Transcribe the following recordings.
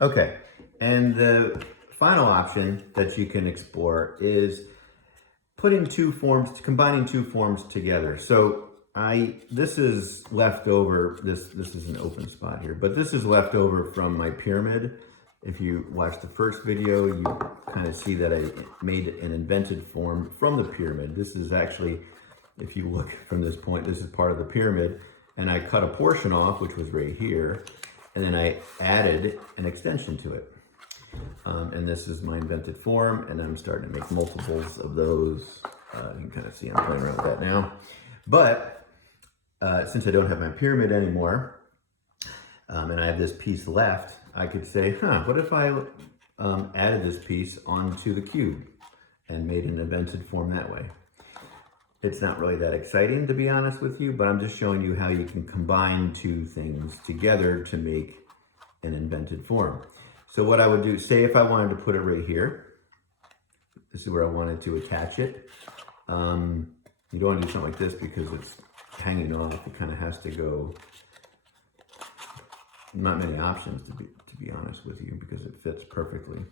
Okay, and the final option that you can explore is putting combining two forms together. So this is left over, this is an open spot here, but this is left over from my pyramid. If you watch the first video, you kind of see that I made an invented form from the pyramid. This is actually, if you look from this point, this is part of the pyramid, and I cut a portion off, which was right here, and then I added an extension to it. And this is my invented form, and I'm starting to make multiples of those. You can kind of see I'm playing around with that now. But since I don't have my pyramid anymore, and I have this piece left, I could say, what if I added this piece onto the cube and made an invented form that way? It's not really that exciting, to be honest with you, but I'm just showing you how you can combine two things together to make an invented form. So what I would do, say if I wanted to put it right here, this is where I wanted to attach it. You don't want to do something like this because it's hanging off. It kind of has to go, not many options to be honest with you, because it fits perfectly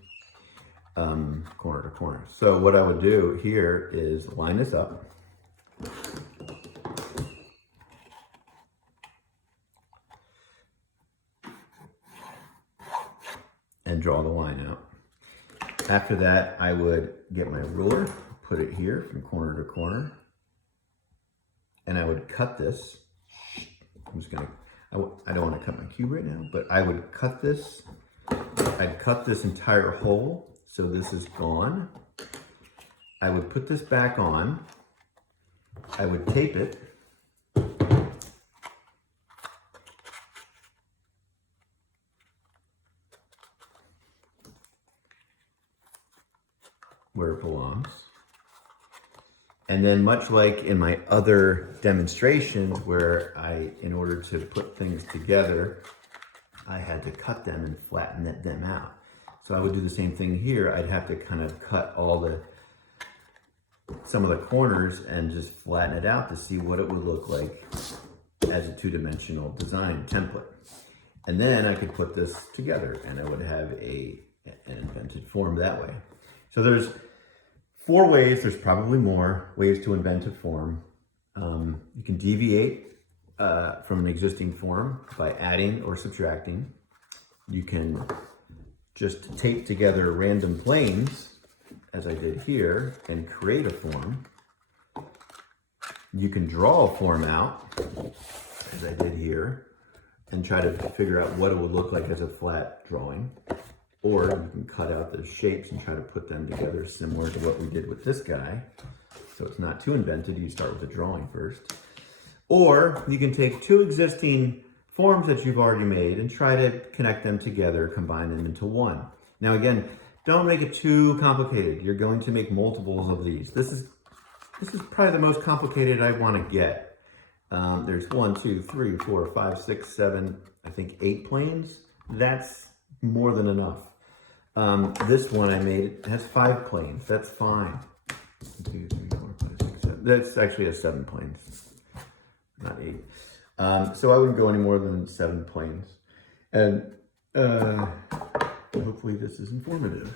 corner to corner. So what I would do here is line this up. And draw the line out. After that, I would get my ruler, put it here from corner to corner, and I would cut this. I'm just gonna, I don't want to cut my cube right now, but I would cut this. I'd cut this entire hole, so this is gone. I would put this back on. I would tape it. Where it belongs. And then much like in my other demonstrations where in order to put things together, I had to cut them and flatten them out. So I would do the same thing here. I'd have to kind of cut some of the corners and just flatten it out to see what it would look like as a two-dimensional design template. And then I could put this together and I would have an invented form that way. So there's 4 ways, there's probably more ways to invent a form. You can deviate from an existing form by adding or subtracting. You can just tape together random planes, as I did here, and create a form. You can draw a form out, as I did here, and try to figure out what it would look like as a flat drawing. Or you can cut out the shapes and try to put them together similar to what we did with this guy. So it's not too invented, you start with the drawing first. Or you can take 2 existing forms that you've already made and try to connect them together, combine them into one. Now again, don't make it too complicated. You're going to make multiples of these. This is probably the most complicated I want to get. There's 1, 2, 3, 4, 5, 6, 7, I think 8 planes. That's more than enough. This one I made has 5 planes. That's fine. 1, 2, 3, 4, 5, 6, 7. That's actually has 7 planes, not 8. So I wouldn't go any more than 7 planes. And hopefully this is informative.